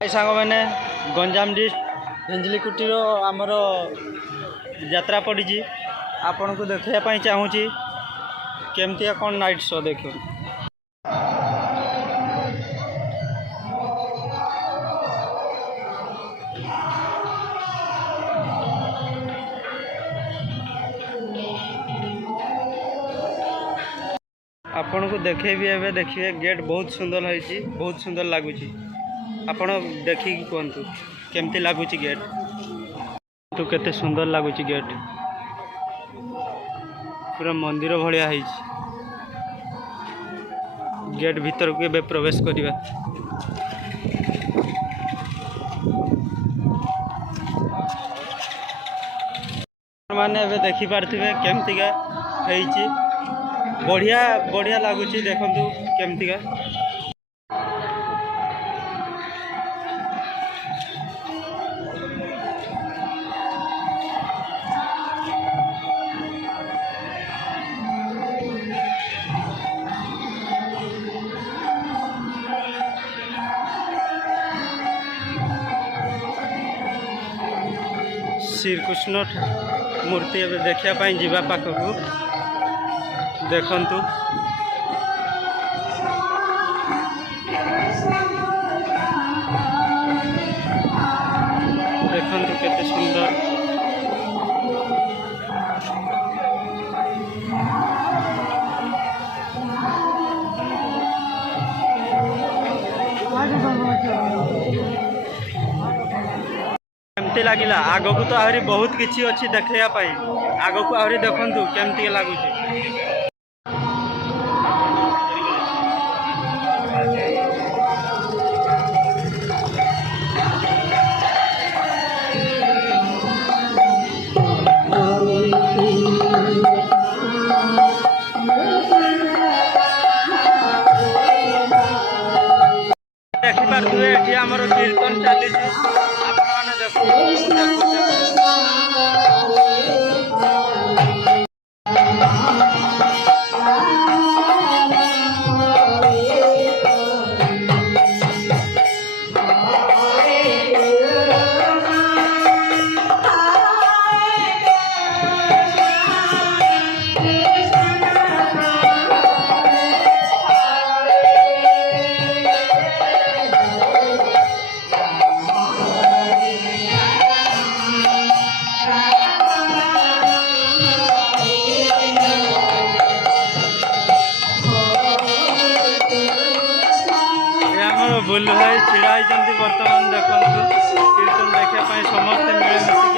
सांग मैंने गंजाम डिस्ट्रिक्ट हिंजलीकुटीर आमर यात्रा पड़ी आपण को देखापी चाहूँगी केमती कौन नाइट शो देख आपण को देखेबी एवं देखिए गेट बहुत सुंदर है बहुत सुंदर लगुच आपण देखिकी कहतु केमती लगुच गेट तो केते सुंदर लगुच गेट पूरा मंदिर भाया है गेट भीतर को एवं प्रवेश करवा माने एवं देखी पार्थिवे केमतीका है बढ़िया बढ़िया लगुच देखु केमतीका श्रीकृष्ण मूर्ति एवं देखापी जीवा पाखक देखंतु देखंतु केते सुंदर केमती लगिला आग को तो आहरी बहुत किछि अछि देखापी आग को आहरी देखंतु केमती लगुच देखिपे ये आमर कीर्तन चली बुल भाई छिड़ा बर्तमान देखो कीर्तन देखापी समस्ते मिलमिशि